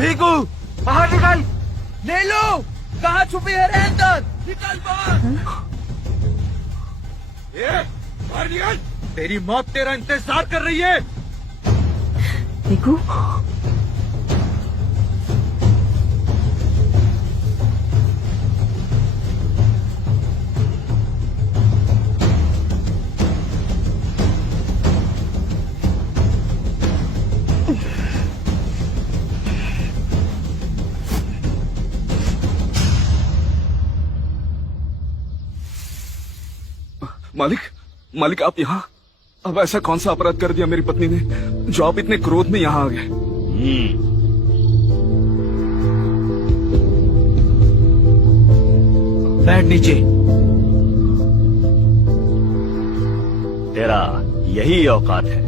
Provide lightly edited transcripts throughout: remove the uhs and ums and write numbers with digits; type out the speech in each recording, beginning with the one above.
Vigo बाहर निकल। नीलू कहाँ छुपी है रे अंदर, निकल बाहर। बाहर निकल, तेरी मौत तेरा इंतजार कर रही है। देखो मालिक, मालिक आप यहाँ? अब ऐसा कौन सा अपराध कर दिया मेरी पत्नी ने जो आप इतने क्रोध में यहाँ आ गए? बैठ नीचे। तेरा यही औकात है।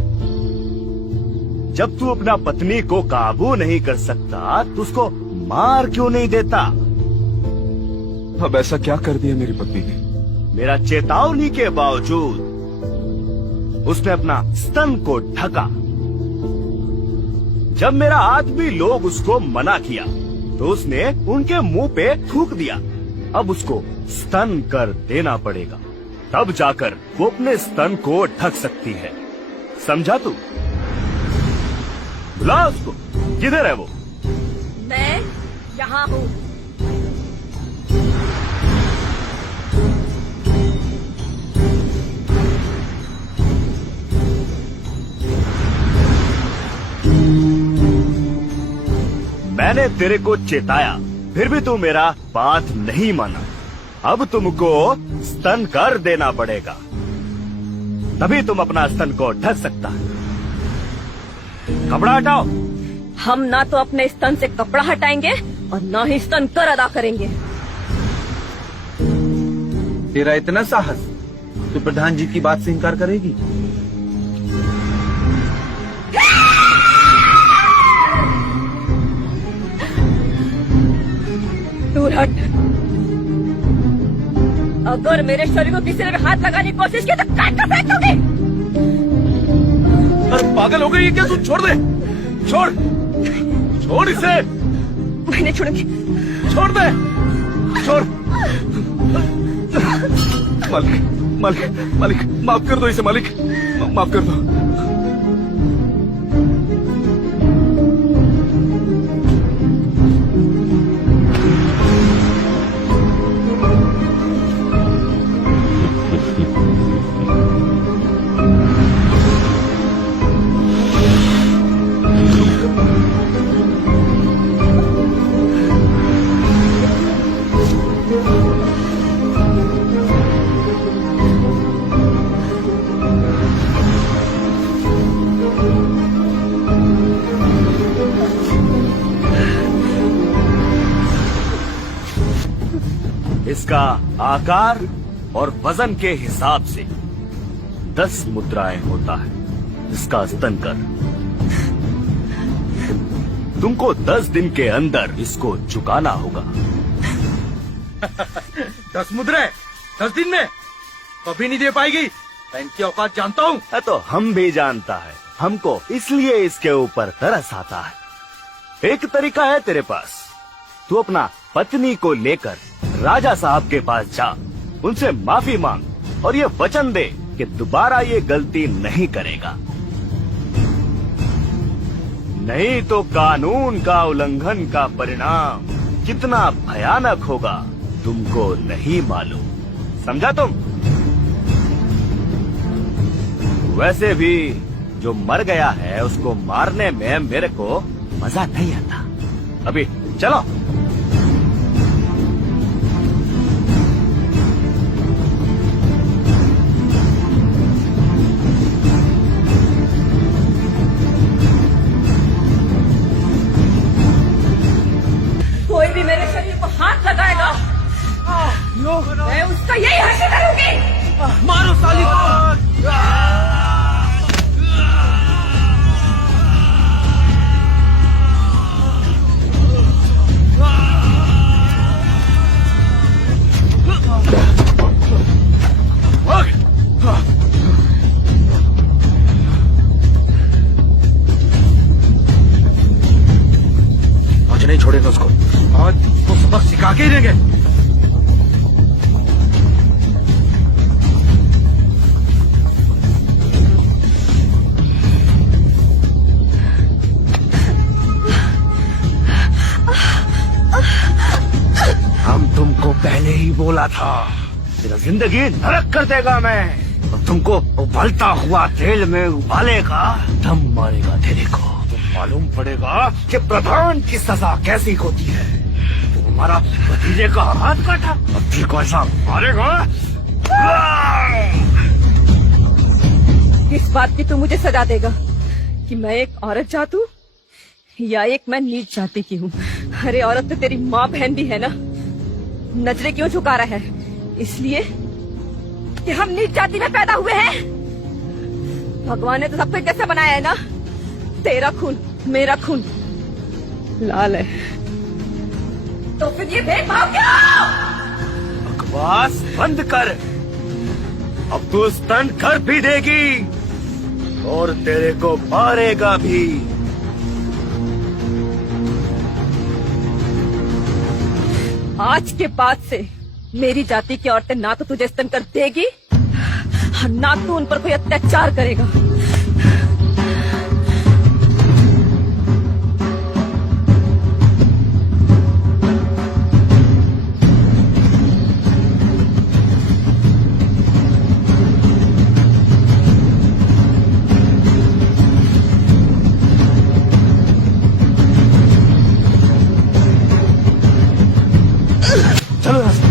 जब तू अपना पत्नी को काबू नहीं कर सकता तो उसको मार क्यों नहीं देता? अब ऐसा क्या कर दिया मेरी पत्नी ने? मेरा चेतावनी के बावजूद उसने अपना स्तन को ढका। जब मेरा आदमी लोग उसको मना किया तो उसने उनके मुंह पे थूक दिया। अब उसको स्तन कर देना पड़ेगा, तब जाकर वो अपने स्तन को ढक सकती है। समझा तू? बुला उसको। किधर है वो? मैं यहाँ हूँ। मैंने तेरे को चेताया, फिर भी तू मेरा बात नहीं माना। अब तुमको स्तन कर देना पड़ेगा, तभी तुम अपना स्तन को ढक सकता है। कपड़ा हटाओ। हम ना तो अपने स्तन से कपड़ा हटाएंगे और ना ही स्तन कर अदा करेंगे। तेरा इतना साहस, तो प्रधान जी की बात से इनकार करेगी? दूर हट। अगर मेरे शरीर को किसी ने भी हाथ लगाने की कोशिश की तो काट कर फेंक दूंगी। अरे पागल हो गई है क्या तू? छोड़ दे, छोड़ छोड़ इसे। मैं नहीं छोड़ूंगी। छोड़ दे, छोड़। मालिक, मालिक, मालिक माफ कर दो इसे। मालिक माफ कर दो। इसका आकार और वजन के हिसाब से 10 मुद्राएं होता है इसका स्तन कर। तुमको 10 दिन के अंदर इसको चुकाना होगा। 10 मुद्रे 10 दिन में कभी नहीं दे पाएगी। मैं इनकी औकात जानता हूँ। तो हम भी जानता है। हमको इसलिए इसके ऊपर तरस आता है। एक तरीका है तेरे पास। तू अपना पत्नी को लेकर राजा साहब के पास जा, उनसे माफी मांग और ये वचन दे कि दोबारा ये गलती नहीं करेगा। नहीं तो कानून का उल्लंघन का परिणाम कितना भयानक होगा तुमको नहीं मालूम। समझा तुम? वैसे भी जो मर गया है उसको मारने में मेरे को मजा नहीं आता। अभी चलो। कोई भी मेरे शरीर को हाथ लगाएगा मैं उसका यही हश्र करूंगी। मारो साली को। भागे ही नहीं गए। हम तुमको पहले ही बोला था, तेरा जिंदगी नरक कर देगा मैं। और तुमको उबलता हुआ तेल में उबालेगा, दम मारेगा तेरे को। तो मालूम पड़ेगा कि प्रधान की सजा कैसी होती है। तो हमारा भतीजे का हाथ काटा, अब तेरे को ऐसा मारेगा। किस बात की तू मुझे सजा देगा कि मैं एक औरत जात हूँ या एक मैं नीच जाति की हूँ? अरे औरत तो तेरी माँ बहन भी है ना। नजरें क्यों झुका रहा है? इसलिए कि हम नीच जाति में पैदा हुए हैं। भगवान ने तो सबको एक जैसे बनाया है ना। तेरा खून मेरा खून लाल है, तो फिर ये भेदभाव क्यों? बकवास बंद कर। अब तू स्तन कर भी देगी और तेरे को मारेगा भी। आज के बाद से मेरी जाति की औरतें ना तो तुझे स्तन कर देगी और ना तू उन पर कोई अत्याचार करेगा। चलो यहाँ से।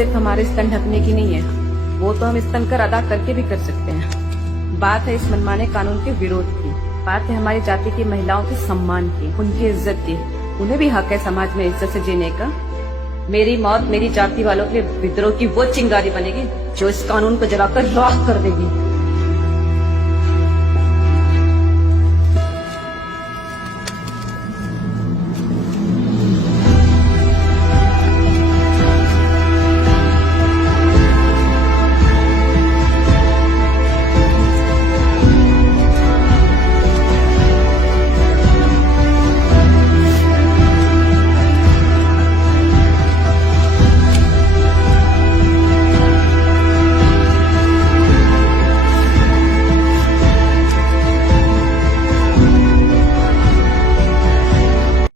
सिर्फ हमारे स्तन ढकने की नहीं है, वो तो हम स्तन कर अदा करके भी कर सकते हैं। बात है इस मनमाने कानून के विरोध की, बात है हमारी जाति की महिलाओं के सम्मान की, उनकी इज्जत की। उन्हें भी हक है समाज में इज्जत से जीने का। मेरी मौत मेरी जाति वालों के लिए विद्रोह की वो चिंगारी बनेगी जो इस कानून को जलाकर राख कर देगी।